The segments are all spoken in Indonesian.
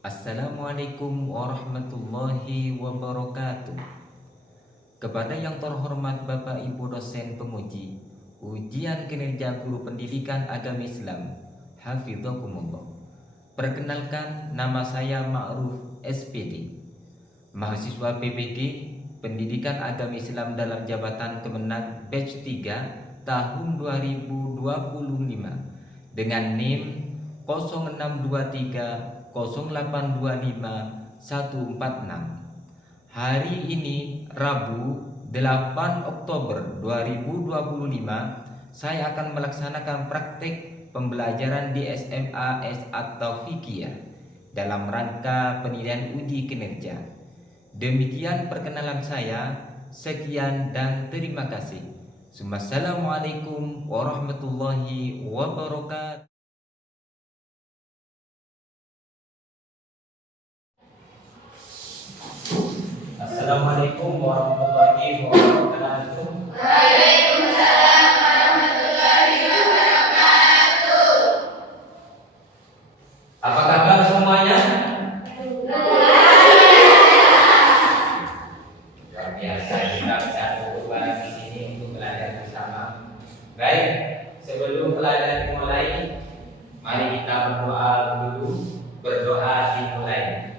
Assalamualaikum warahmatullahi wabarakatuh. Kepada yang terhormat Bapak Ibu dosen penguji ujian kinerja guru pendidikan agama Islam, Hafizakumullah. Perkenalkan, nama saya Ma'ruf SPD, mahasiswa PPD Pendidikan Agama Islam dalam Jabatan Kemenang Batch 3 tahun 2025 dengan NIM 0623 0825 146. Hari ini Rabu 8 Oktober 2025 saya akan melaksanakan praktik pembelajaran di SMA At-Taufiqiyah dalam rangka penilaian uji kinerja. Demikian perkenalan saya. Sekian dan terima kasih. Assalamualaikum warahmatullahi wabarakatuh. Assalamualaikum warahmatullahi wabarakatuh. Waalaikumsalam warahmatullahi wabarakatuh. Apa kabar semuanya? Luar biasa, kita bisa kumpul bareng di sini untuk belajar bersama. Baik, sebelum pelajaran dimulai, mari kita berdoa dulu. Berdoa dimulai.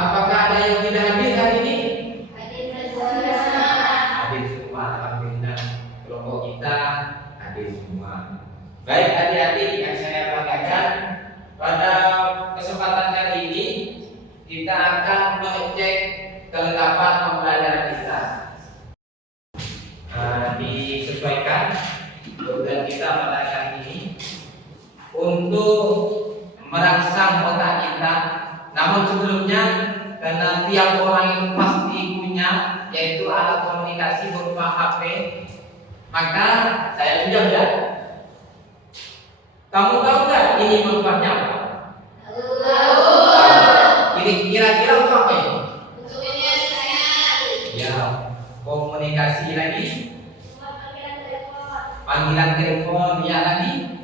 Apakah ada yang tidak hadir hari ini? Hadir semua, alhamdulillah. Kelompok kita hadir semua. Baik adik-adik yang saya banggakan, pada kesempatan kali ini kita akan mengecek kelengkapan pembelajaran kita. Disesuaikan kemudian kita pada kali ini untuk merangsang otak kita. Namun sebelumnya, karena tiap orang itu pasti punya, yaitu alat komunikasi berupa HP, maka saya sudah lihat. Kamu tahu nggak ini manfaatnya apa? Tahu. Kira-kira untuk apa ini? Untuk komunikasi. Ya, komunikasi lagi, Telepon. panggilan telepon, ya lagi,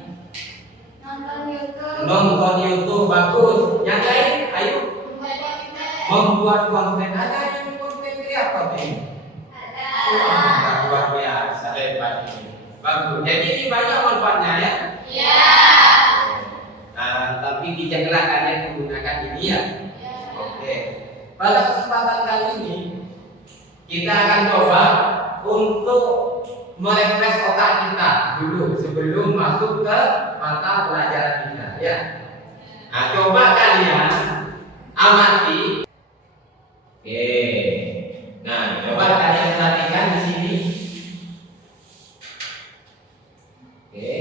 Nonton YouTube. nonton YouTube, bagus. Yang lain, ayo. Membuat konten. Membuat konten. Ada yang konten kreator ini. Ada. Luar biasa, hebat ini. Bagus. Jadi ini banyak manfaatnya ya. Ya. Nah, tapi bijaklah kalian menggunakan ini ya. Ya. Oke. Pada kesempatan kali ini kita akan coba untuk merefresh otak kita dulu sebelum masuk ke mata pelajaran kita ya. Nah, coba kalian amati. Oke. Nah, coba kalian perhatikan di sini. Oke.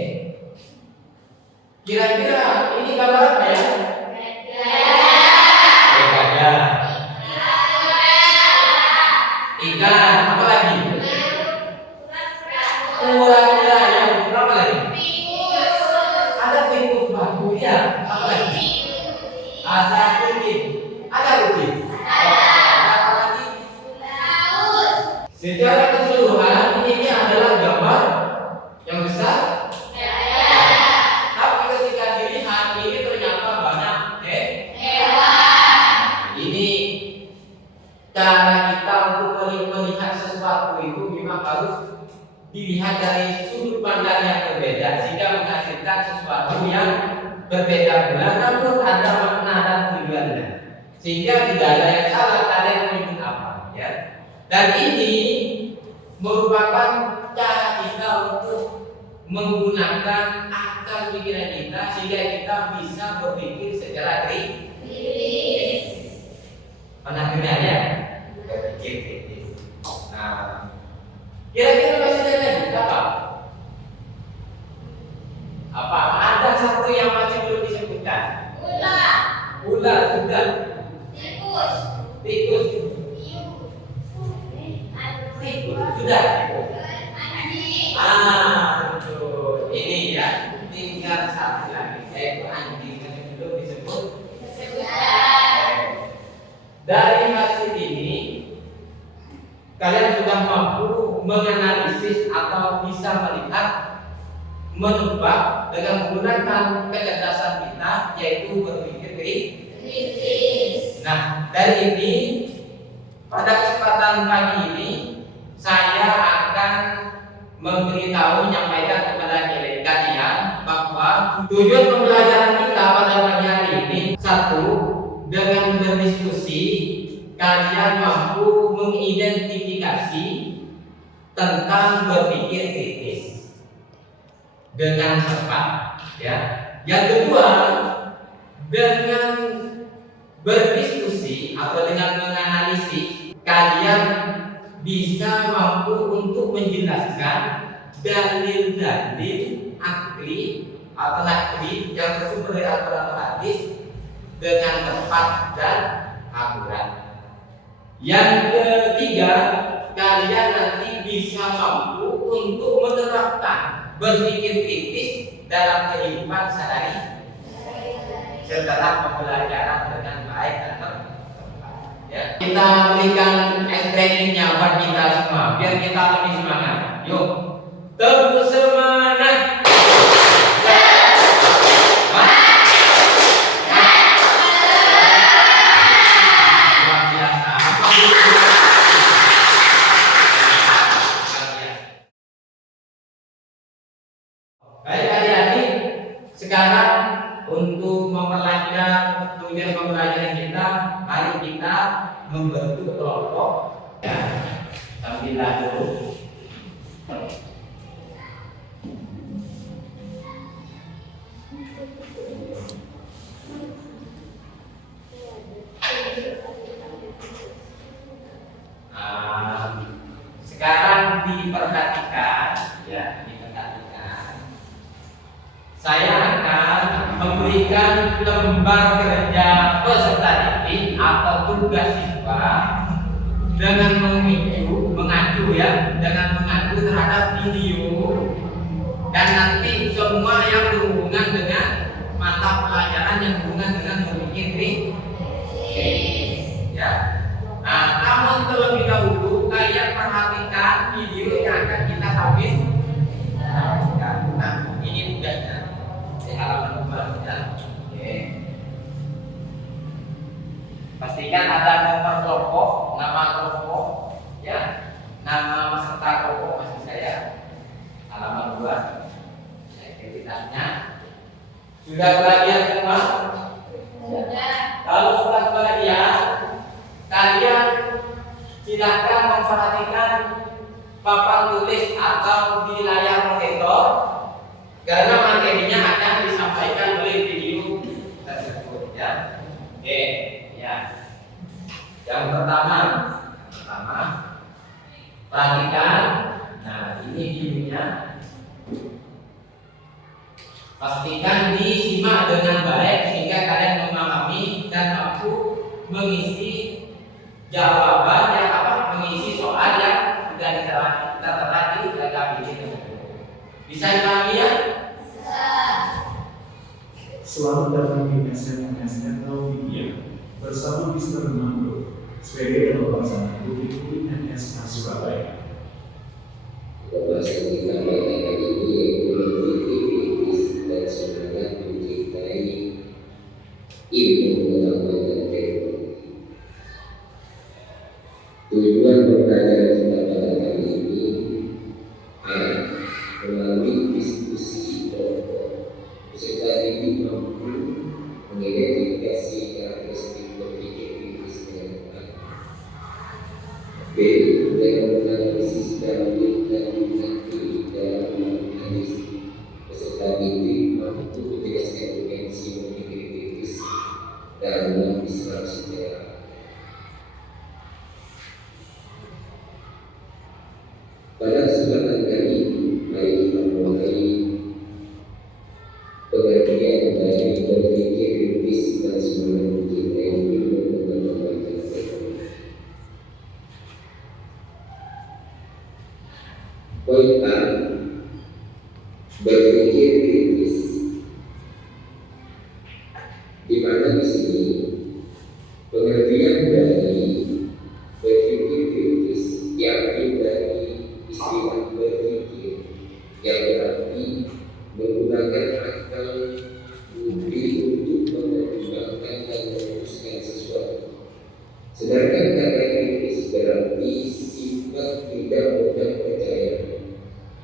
Kira-kira ini gambar apa ya? Gajah. Ikan. Apa lagi? Kura-kura. Yang berapa lagi? Ada tikus bagus ya. Apa lagi? Bahasa kucing. Ada kucing? Ada apa lagi? Laut. Secara keseluruhan ini adalah gambar yang besar. Tapi ketika dilihat ini ternyata banyak Hewan. ini cara kita untuk melihat sesuatu itu memang harus dilihat dari sudut pandang yang berbeda sehingga menghasilkan sesuatu yang berbeda pula namun ada makna dan tujuannya sehingga tidak ada yang salah kalian menyebut apa ya. Dan ini merupakan cara kita untuk menggunakan akal pikiran kita sehingga kita bisa berpikir secara kritis. Pernah dengar ya? Berpikir kritis. Nah, kira-kira masih ada lagi apa? Apa? Ada satu yang masih belum disebutkan. Ular. Ular sudah. Tikus. Tikus sudah. Anjing. Betul. Ini ya. Tinggal satu lagi. Yaitu anjing yang belum disebut. Dari hasil ini kalian sudah mampu menganalisis atau bisa melihat, menebak dengan menggunakan kecerdasan kita yaitu berpikir kritis. Nah, dari ini pada kesempatan pagi ini saya akan memberitahu menyampaikan kepada kalian bahwa tujuan pembelajaran kita pada pagi hari ini satu, dengan berdiskusi kalian mampu mengidentifikasi tentang berpikir kritis dengan tepat ya. Yang kedua, dengan berdiskusi atau dengan menganalisis kalian bisa mampu untuk menjelaskan dalil-dalil akli atau nakli yang bersumber dari Al-Quran atau hadis dengan tepat dan akurat. Yang ketiga, kalian nanti bisa mampu untuk menerapkan berpikir kritis dalam kehidupan sehari setelah pembelajaran dengan baik dan tepat. Ya. Kita berikan trainingnya buat kita semua biar kita lebih semangat. Yuk, tepuk semangat. Baik adik-adik, sekarang untuk mempelajari tujuan pembelajaran kita, mari kita membentuk kelompok. Ya, sambil dulu. Sekarang diperhatikan, ya, diperhatikan. Saya akan memberikan lembar kerja peserta didik atau tugas siswa dengan mengacu terhadap video dan nanti semua yang berhubungan dengan mata pelajaran yang berhubungan dengan berpikir kritis. Ya. Nah, namun terlebih dahulu kalian perhatikan video yang akan kita tampilkan. Nah, ini tugasnya. Halaman 2 ya. Oke. Pastikan ada nomor kelompok, nama kelompok, ya, nama peserta kelompok maksud saya. Halaman 2. Aktivitasnya sudah bagian semua? Sudah. Kalau sudah bagian, kalian silakan memperhatikan papan tulis atau di layar monitor. Karena materinya akan disampaikan oleh video tersebut ya. Oke, ya. Yang pertama perhatikan. Nah, ini videonya. Pastikan disimak dengan baik sehingga kalian memahami dan mampu mengisi jawaban yang mengisi soal yang sudah tertera di rekam ini tersebut. Bisa dipahami ya? Selamat datang di SNMSN Media bersama Mr. Mandu sebagai pelaksana Bukit NSA Surabaya. Pembahasan kita pada kali ini yaitu produktivitas dan semangat mencintai ilmu pengetahuan dan teknologi. Tujuan pembelajaran kita pada kali ini adalah melalui diskusi kelompok peserta didik mampu mengidentifikasi karakteristik berpikir kritis dengan tepat. B. Dengan menganalisis dan mengerti dalam menganalisis peserta didik mampu menjelaskan dimensi berpikir kritis dalam disrupsi terapi. Pada kesempatan kali ini, mari kita mulai pengertian dari berpikir kritis dan semangat mencintai ilmu pengetahuan dan teknologi. Poin A, berpikir kritis. Di mana di sini pengertian dari berpikir kritis diambil dari istilah berpikir yang berarti menggunakan akal budi untuk mempertimbangkan dan memutuskan sesuatu. Sedangkan kata kritis berarti sifat tidak mudah percaya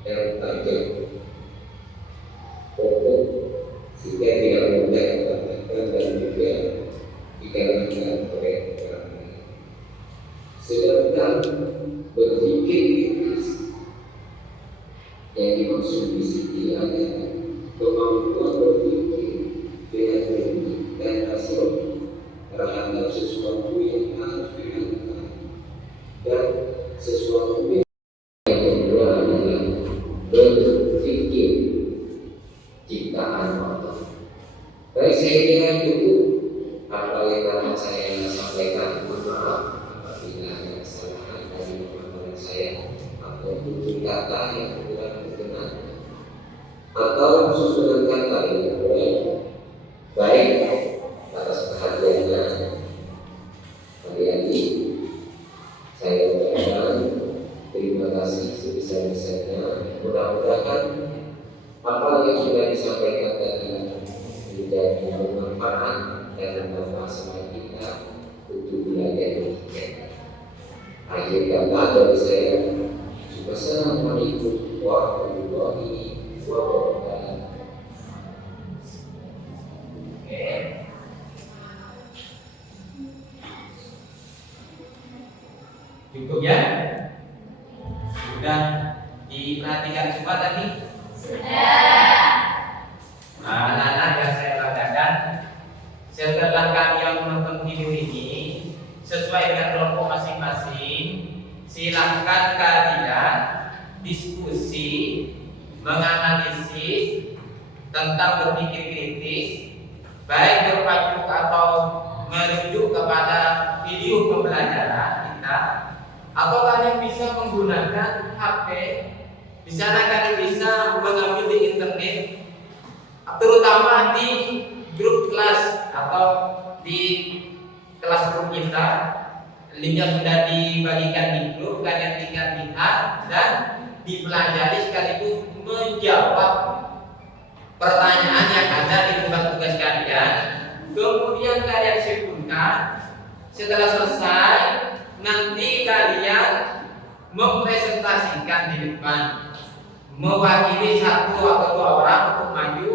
dan tajam, pokok sehingga tidak mudah dikatakan dan juga dikarenakan oleh orang lain. Sedangkan berpikir kritis yang dimaksud di sini adalah kemampuan berpikir dengan jernih dan rasional terhadap sesuatu yang harus dilakukan dan sesuatu yang kedua adalah berpikir ciptaan Allah. Baik, saya kira cukup apa yang dapat saya sampaikan. Mohon maaf apabila ada kesalahan dari pemaparan saya atau tutur kata yang kurang berkenan atau susunan kata yang kurang baik. Atas perhatiannya hari-hari saya ucapkan terima kasih sebesar-besarnya. Mudah-mudahan apa yang sudah disampaikan tadi menjadi bermanfaat dan menambah semangat kita untuk belajar berpikir. Akhir kata dari saya, Wassalamualaikum warahmatullahi wabarakatuh. Cukup ya? Sudah diperhatikan semua tadi? Anak-anak yang saya banggakan, setelah kalian menonton video ini sesuai dengan kelompok masing-masing, silahkan kalian diskusi, menganalisis tentang berpikir kritis, baik berpacu atau merujuk kepada video pembelajaran kita, atau kalian bisa menggunakan HP. Di sana kalian bisa mengambil di internet, terutama di grup kelas atau di kelas grup kita. Linknya sudah dibagikan di grup, kalian tinggal lihat dan dipelajari sekaligus menjawab pertanyaan yang ada di tempat tugas kalian. Kemudian kalian simpulkan. Setelah selesai, nanti kalian mempresentasikan di depan, mewakili satu atau dua orang untuk maju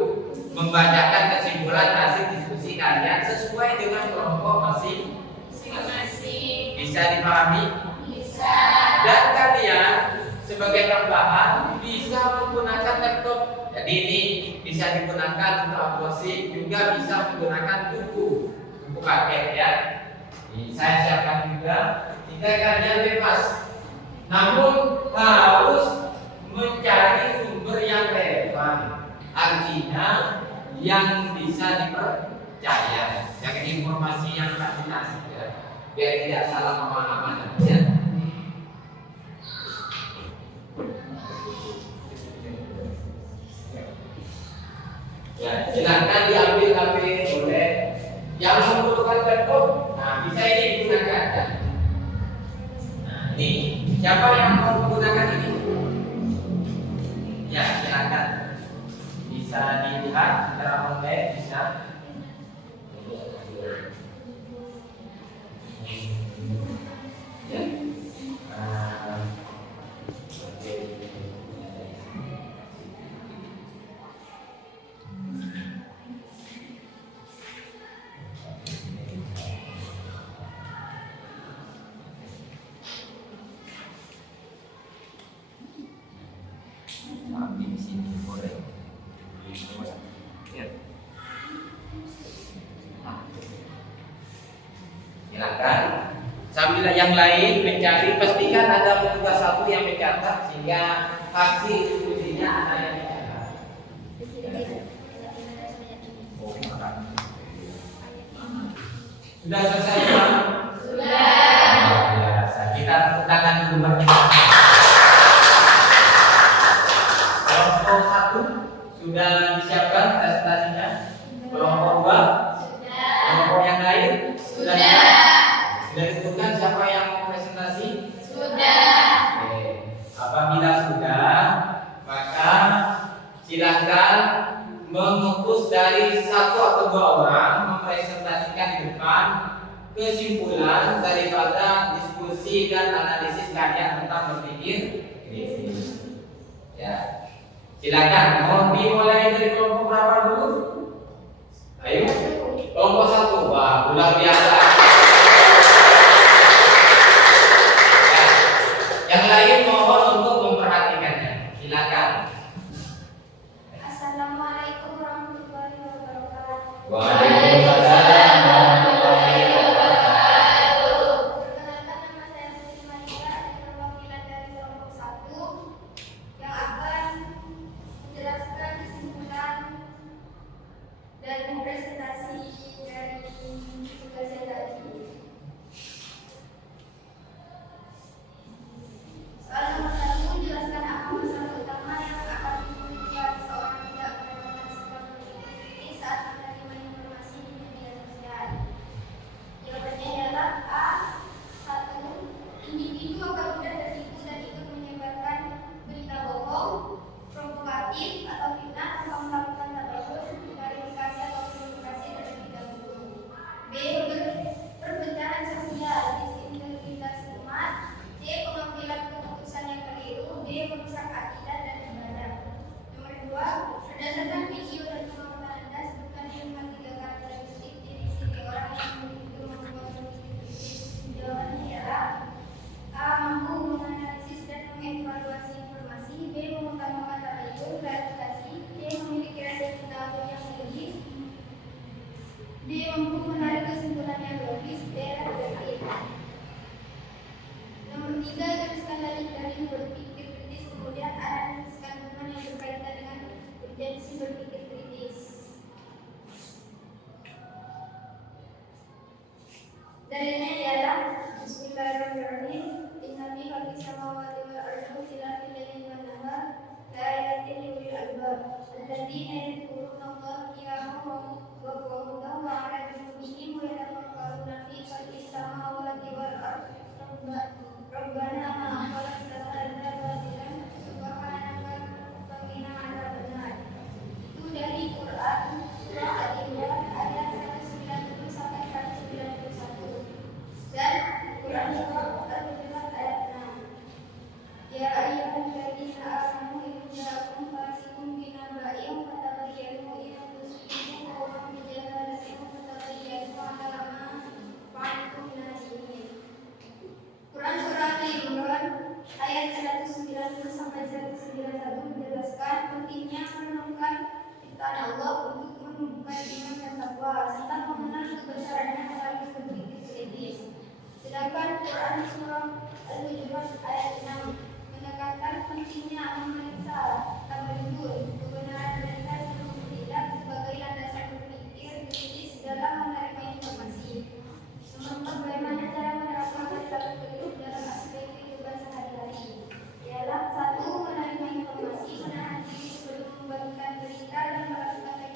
membacakan kesimpulan hasil diskusi kalian sesuai dengan kelompok masing-masing. Bisa dipahami? Bisa. Dan kalian sebagai tambahan bisa menggunakan laptop. Jadi ini bisa digunakan untuk aposip, juga bisa menggunakan buku paket ya. Ini saya siapkan juga. Jika kalian bebas, namun harus mencari sumber yang relevan, artinya yang bisa dipercaya, yang informasi yang pasti ya, biar tidak salah pemahaman ya. Ya, silakan diambil boleh. Yang membutuhkan bentuk, nah bisa ini digunakan. Nah, ini siapa yang mau menggunakan ini? Ya, silakan. Bisa dilihat secara online, bisa. Ya. Oke. Ambil di sini boleh. Ya. Nah. Silakan. Sambil yang lain mencari, pastikan ada petugas satu yang mencatat sehingga aksi diskusinya ada yang mencatat. Oh, makasih. Sudah selesai Pak? Sudah. Luar biasa. Kita tepuk tangan dulu Pak. Kelompok satu sudah disiapkan presentasinya. Kelompok dua, Sudah. kelompok yang lain sudah ditentukan siapa yang mau presentasi? Sudah. Oke. Apabila sudah, maka silakan mengutus dari satu atau dua orang mempresentasikan di depan kesimpulan daripada diskusi dan analisis kalian tentang berpikir kritis. Ya. Silakan, mau dimulai dari kelompok berapa dulu? Ayo, kelompok satu. Wah, luar biasa. Ya. Yang lain mohon untuk memperhatikannya. Silakan. Assalamualaikum warahmatullahi wabarakatuh. Waalaikumsalam warahmatullahi wabarakatuh. Perkenalkan, nama saya Siti Manika, perwakilan dari kelompok 1 yang akan menjelaskan kesimpulan dan presentasi dari tugas saya tadi. Soal nomor 1, jelaskan apa masalah utama yang akan membuat seorang tidak mendapatkan sikap ini saat menerima informasi di media sosial. Jawabannya adalah A. 1. Individu akan mudah tertipu dan ikut menyebarkan berita bohong, provokatif atau fitnah tanpa melakukan tabayun, klarifikasi atau verifikasi terlebih dahulu. B. Perpecahan sosial, disintegritas umat. C. Pengambilan keputusan yang keliru. D. Merusak akidah dan ibadah. Nomor 2. Berdasarkan video dan pengalaman Anda, sebutkan 5 karakteristik ciri-ciri orang yang begitu membuat kritis. Jawabannya adalah A. Mampu menganalisis dan mengevaluasi informasi. B. Mengutamakan tabayun, klarifikasi. C. Memiliki rasa pengetahuan yang logis. D. Mampu menarik kesimpulan yang logis. D. Reflektif. Nomor 3, gariskan dari berpikir kritis, kemudian analisis kandungan yang berkaitan dengan urgensi berpikir kritis. Dalilnya ialah Bismillahirrahmanirrahim. Inna fi khalqis samawati wal ardi wa ikhtilafil laili wan nahar la ayatin li ulil albab alladzina yadhkuruna Allaha qiyaman wa qu'udan wa 'ala junubihim wa yatafakkaruna fi khalqis samawati wal ardi Rabbana ma khalaqta hadza batilan subhanaka faqina 'adzabannar. Itu dari Quran surah Al-Imran ayat 190 sampai 191 dan Quran surah Al-Hujurat ayat 6. Ya ayyuhalladzina amanu in ja'akum fasiqun binaba'in fatabayyanu an tusibu qauman bijahalatin fatabayyanu 'ala ma fa'altum nadimin. Quran surah Al-Imran ayat 190 sampai 191 menjelaskan pentingnya menemukan ciptaan Allah untuk menumbuhkan iman dan takwa serta mengenal kebesarannya sekaligus berpikir kritis. Sedangkan Quran surah Al-Hujurat ayat 6 menekankan pentingnya memeriksa tabayun, kebenaran berita sebelum tidak sebagai landasan berpikir kritis dalam menerima informasi. Bagaimana cara menerapkan perilaku kritis dalam aspek kehidupan sehari-hari? Ialah 1. Menerima informasi, menahan diri sebelum membagikan berita dan melakukan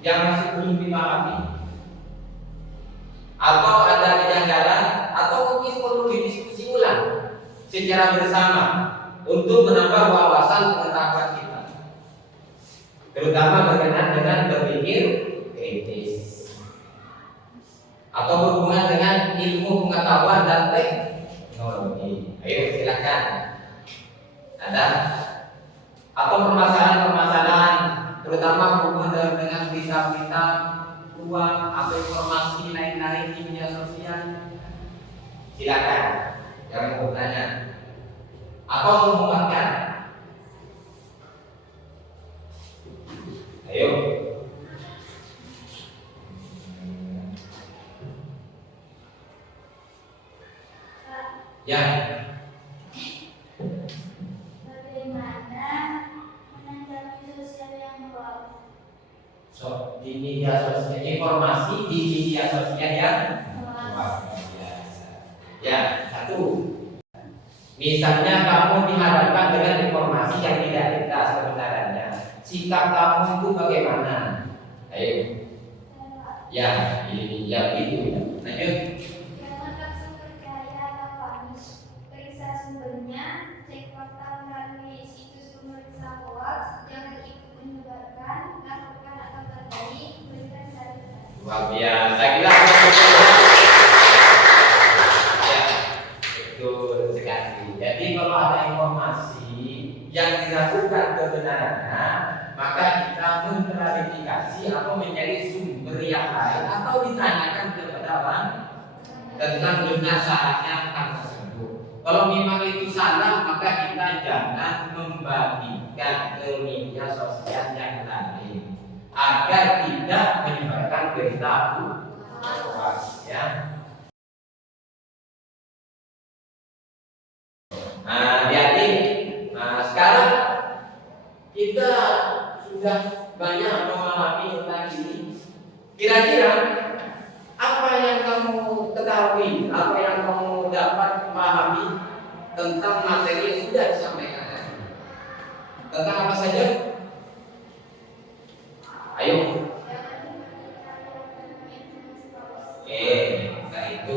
yang masih belum dipahami? Atau ada kejanggalan? Atau mungkin perlu didiskusi ulang secara bersama untuk menambah wawasan pengetahuan kita, terutama berkenaan dengan berpikir kritis atau berhubungan dengan ilmu pengetahuan dan teknologi. Ayo silakan. Ada atau permasalahan-permasalahan terutama berhubungan dengan berita-berita uang atau informasi lain-lain di media sosial? Silakan yang mau bertanya atau menguatkan. Ayo. Ya. Bagaimana menanggapi sosial yang hoax? So, di media sosial, informasi di media sosial yang luar biasa. Ya, satu. Misalnya kamu dihadapkan dengan informasi yang tidak jelas kebenarannya, sikap kamu itu bagaimana? Ayo. Ya, ini ya itu. Lanjut. Jangan langsung percaya atau panis. Periksa sumbernya, cek fakta melalui situs pemeriksa hoax, jangan ikut menyebarkan, lakukan atau terkait, berikan catatan. Luar biasa kita. Ya, betul sekali. Jadi kalau ada informasi yang diragukan kebenarannya, maka kita mengklarifikasi atau mencari sumber yang lain atau ditanyakan kepada orang tentang benar salahnya hal tersebut. Kalau memang itu salah, maka kita jangan membagikan ke media sosial yang lain agar tidak menyebarkan berita hoax, ya. Nah, adik-adik, sekarang kita sudah banyak memahami tentang ini. Kira-kira apa yang kamu ketahui, apa yang kamu dapat memahami tentang materi yang sudah disampaikan tadi? Tentang apa saja? Ayo. Oke, nah itu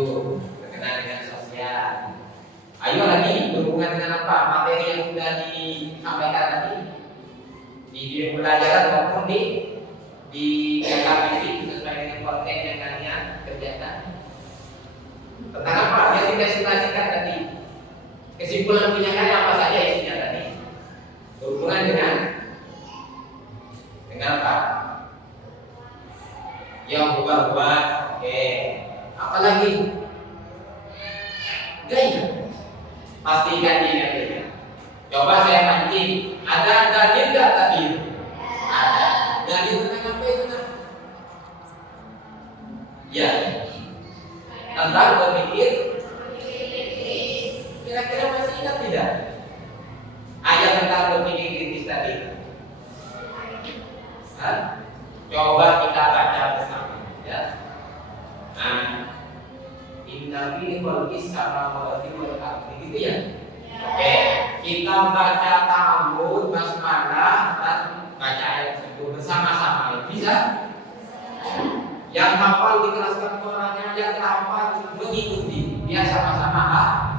berkenaan dengan sosial. Ayo lagi berhubungan dengan apa? Materi yang sudah disampaikan tadi di video pelajaran maupun di KKBP sesuai dengan konten yang kalian kerjakan. Tentang apa yang dipresentasikan tadi? Kesimpulan punya kalian apa saja isinya tadi? Berhubungan dengan apa? Yang buat-buat. Oke. Apalagi? Gaya. Pastikan ingat ya. Coba saya mancing. Ada dalil nggak tadi? Ada. Dalil tentang apa itu? Ya. Tentang berpikir. Kira-kira masih ingat tidak? Ayat tentang berpikir kritis tadi. Hah? Coba kita baca bersama, ya. Nah, inna fi khalqis samawati wal ardi, gitu ya. Oke, kita baca ta'awudz, basmalah, dan baca ayat tersebut bersama-sama. Bisa? Yang hafal dikeraskan suaranya, yang tak hafal mengikuti. Biar sama-sama.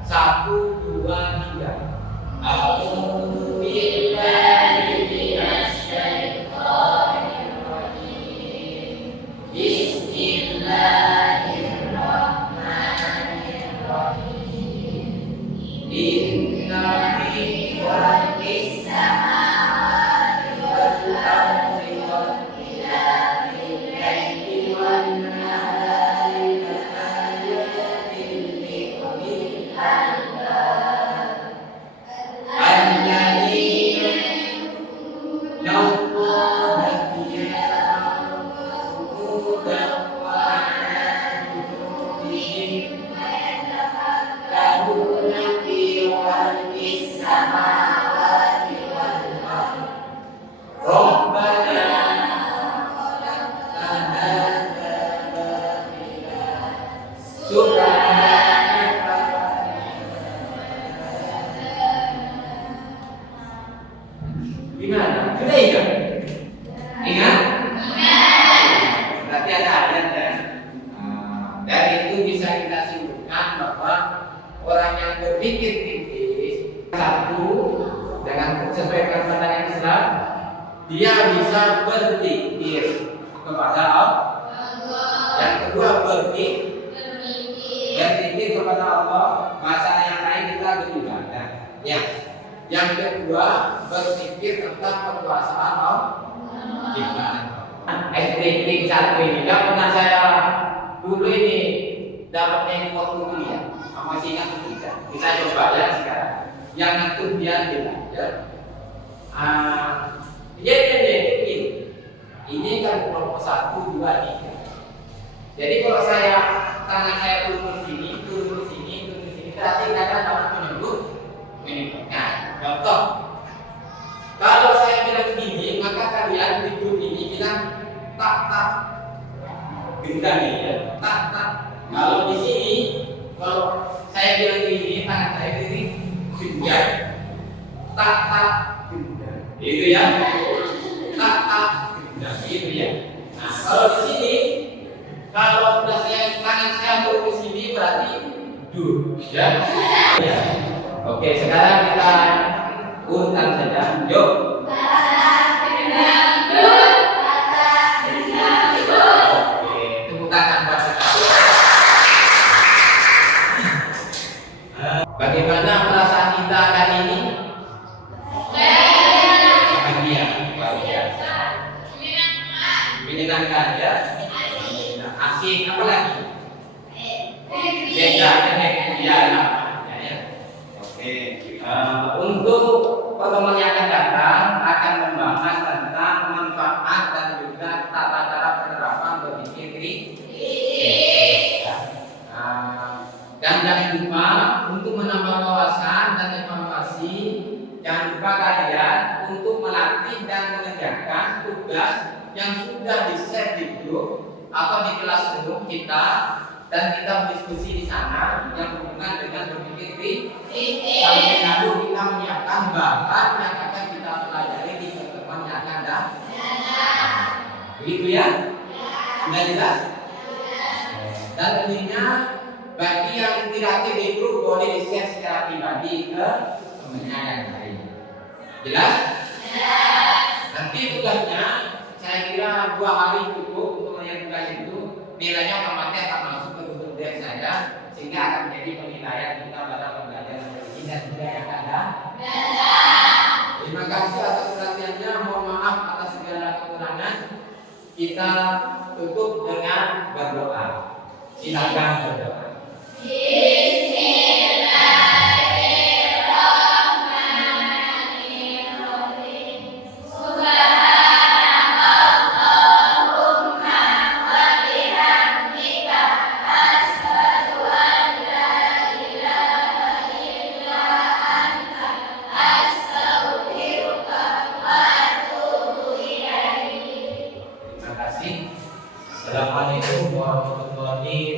Satu, dua, tiga. A'udzu billahi minasyaitonir rajim. Bismillahirrahmanirrahim. Inna fi khalqis samawati wal ardi wa ikhtilafil laili wan nahari laayatin liulil albab. bisa berzikir kepada Allah. Yang kedua berzikir kepada Allah. Bahasa yang lain kita beribadah. Ya. Yang kedua berpikir tentang kekuasaan Allah. SDG 1 ini yang pernah saya dulu ini dapatnya di waktu kuliah. Masih ingat tidak? Kita coba ya sekarang. Yang itu biar belajar. Ini kan kelompok 1, 2, 3. Jadi kalau saya tangan saya turun ke sini, berarti kata dapat menyebutkan. Contoh, kalau saya bilang gini, maka kalian di grup ini bilang tak gendang ya, tak. Kalau di sini, kalau saya bilang gini, tangan saya ini gendang, tak gendang, itu ya, tak gendang, itu ya. Nah, kalau di sini, kalau sudah tangan saya turun ke sini berarti ya. Oke, sekarang kita urutan saja. Yuk. Oke, tepuk tangan buat kita. Bagaimana perasaan kita kali ini? Bahagia. Menyenangkan ya. Asik, apa lagi? Beda, ya. Oke. Untuk pertemuan yang akan datang akan membahas tentang manfaat dan juga tata cara penerapan berpikir kritis. Dan jangan lupa untuk menambah wawasan dan evaluasi. Jangan lupa kalian untuk melatih dan mengerjakan tugas yang sudah di-share di grup atau di kelas umum kita, dan kita berdiskusi di sana yang berhubungan dengan berpikir kritis. Sampai lalu kita menyiapkan bahan yang akan kita pelajari di pertemuan yang akan datang. Begitu ya? Sudah jelas? Dan tentunya bagi yang tidak aktif di grup boleh di-share secara pribadi ke temannya yang lain. Jelas? Nanti tugasnya saya kira 2 hari cukup untuk yang tugas itu. Nilainya otomatis akan masuk ke Google Drive saja, sehingga akan menjadi penilaian kita pada pembelajaran ini dan juga yang akan datang. Terima kasih atas perhatiannya. Mohon maaf atas segala kekurangan. Kita tutup dengan berdoa. Silakan berdoa. Assalamualaikum warahmatullahi